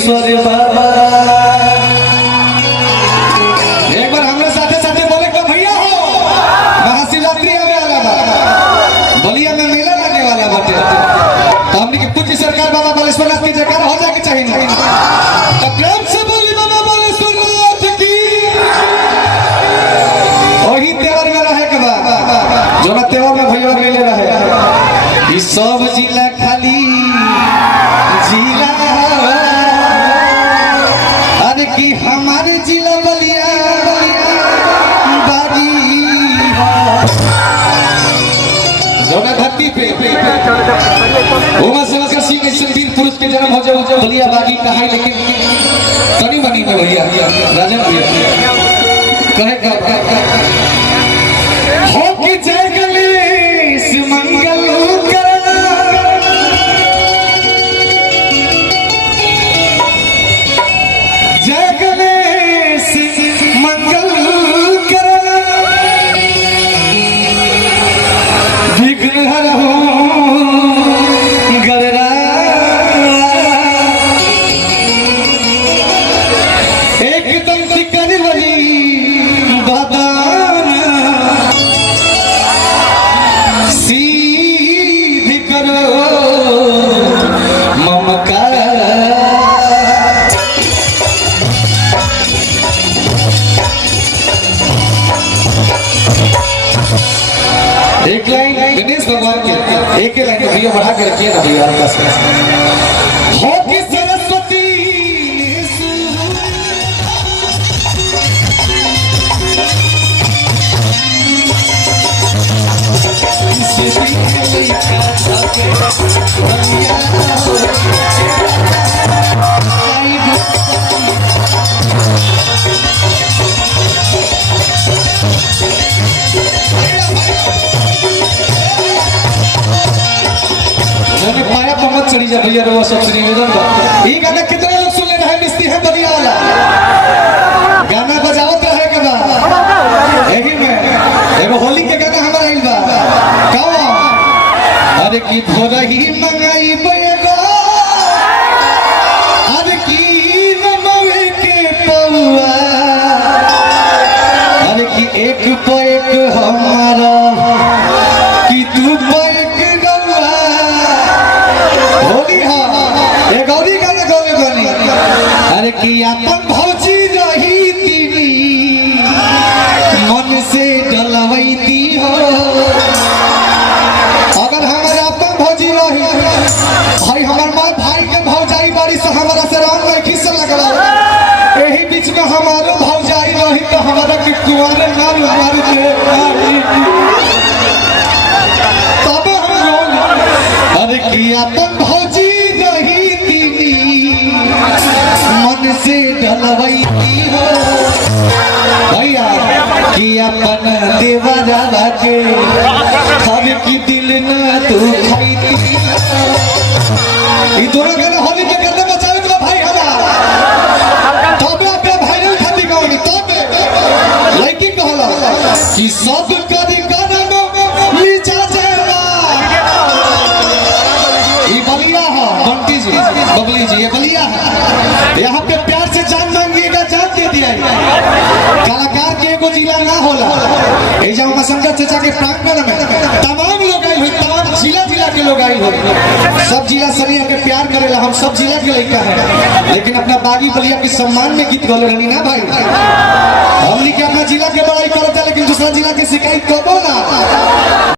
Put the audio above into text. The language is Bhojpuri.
सिद्धेश्वर बाबा। एक बार हमारे साथे साथे बोले को भैया हो महाशिवरात्रि आने वाला बा, बलिया में मेला लगने वाला बाटे, तो हमने की कुछ सरकार बाबा बालेश्वरनाथ की जयकार हो जाके चाहिए ना, तो प्रेम से बोली बाबा बालेश्वरनाथ की। वही त्योहार में रहे के बा जो ना त्योहार में भैया मिले रहे, इस सब जिला खाली जिला अरे कि हमारे जिला बलिया बाजी जो ना धरती पे उमा सेवा सिंह ऐसे वीर पुरुष के जन्म हो जाए बलिया बागी कहा, लेकिन तनी बनी में भैया राजन भैया कहे हो कि जय गणेश मंगल एक लाइन गणेश भगवान के एक ही लाइन भैया बढ़ा के रखिए ना भैया हो कि सरस्वती पाया पर मत चढ़ी जा भैया, रोवा सबसे निवेदन बा। ये गाना कितने लोग सुन ले रहे हैं? मिस्ती है बलिया वाला गाना बजावत रहे के बा, यही में एगो होली के गाना हमारा आइल बा कौन, अरे की भोरही मंगाई बेगो, अरे की नमवे के पौआ, अरे की एक पे एक हमारा की तू अरे कि अपन भौजी रही तीनी मन से डलवैती हो, अगर हमारे अपन भौजी रही भाई हमार माँ भाई के भौजाई बारी से हमारा से राम नहीं से लगला, यही बीच में हमारो भौजाई रही तो हमारा के कुंवारे नाम हमारे तब हम लोग अरे कि अपन भौजी रही तीनी मन से ढलवैती हो भैया कि अपन देवरा के हर की दिल न तू खैती। ये दोनों गाना होली पे करने बचावे तो भाई हमारा तब अपने भाई ने खाती गावनी तब लड़की कहला कि सब करी गाना में नीचा जेला ये बलिया है बंटी जी बबली जी, ये बलिया है, यहाँ पे प्यार से जान मांगिएगा जान दे दिया। कलाकार के एगो जिला ना होला, ये जो मसंगा चचा के प्रांगण में तमाम लोग आए हुए, तमाम जिला जिला के लोग आए हुए, सब जिला सरिया के प्यार करेला, हम सब जिला के लड़का है, लेकिन अपना बागी बलिया के सम्मान में गीत गौले रहनी ना भाई, हमने के अपना जिला के बड़ाई करता लेकिन दूसरा जिला के शिकायत कबो ना।